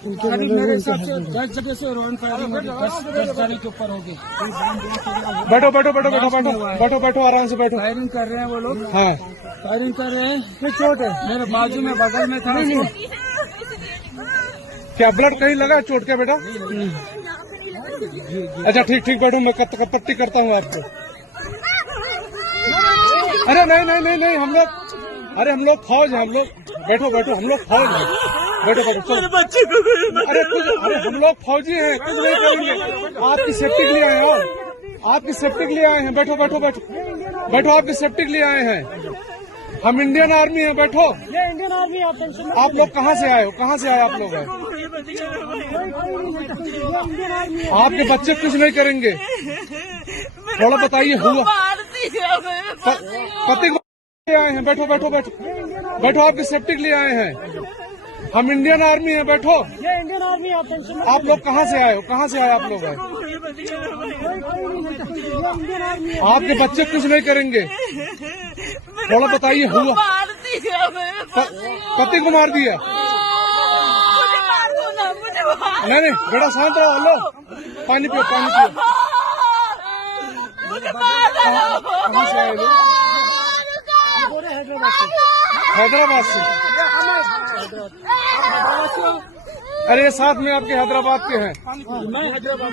करीब मेरे हिसाब से 10 जगह से रॉन फायरिंग होगी, 10 गाड़ी के ऊपर होगी। बैठो बैठो बैठो बैठो बैठो बैठो बैठो आराम से बैठो। फायरिंग कर रहे हैं वो लोग, हाँ फायरिंग कर रहे हैं। चोट है मेरे बाजू में, बगल में था। क्या ब्लड कहीं लगा चोट क्या बेटा? अच्छा ठीक ठीक बैठो, मैं पट्टी करता हूँ आपको। अरे नहीं नहीं नहीं नहीं, हम लोग, अरे हम लोग फौज है, हम लोग, बैठो बैठो, हम लोग फौज है, बैठो बैठो चलो। बच्चे को अरे हम लोग फौजी हैं, कुछ नहीं करेंगे, आपकी सेफ्टी के लिए आए हैं, आपकी सेफ्टी के लिए आए हैं, बैठो बैठो बैठो बैठो, आपकी सेफ्टी के लिए आए हैं। हम इंडियन आर्मी हैं, बैठो। ये इंडियन आर्मी, आप लोग कहाँ से आए हो? कहाँ से आए आप लोग? हैं आपके बच्चे कुछ नहीं करेंगे, थोड़ा बताइए। हुआ पति को आए हैं, बैठो बैठो बैठो बैठो, आपकी सेफ्टी के लिए आए हैं। हम इंडियन आर्मी हैं, बैठो। ये इंडियन आर्मी, आप लोग कहाँ से आए हो? कहाँ से आए आप लोग? हैं आपके बच्चे कुछ नहीं करेंगे, थोड़ा बताइए। हुआ पति को मार दिया? नहीं नहीं बेटा शांत रहो, लो पानी पियो, पानी पियो। कहाँ से आए लोग? हैदराबाद से। अरे साथ में आपके हैदराबाद के हैं। मैं हैदराबाद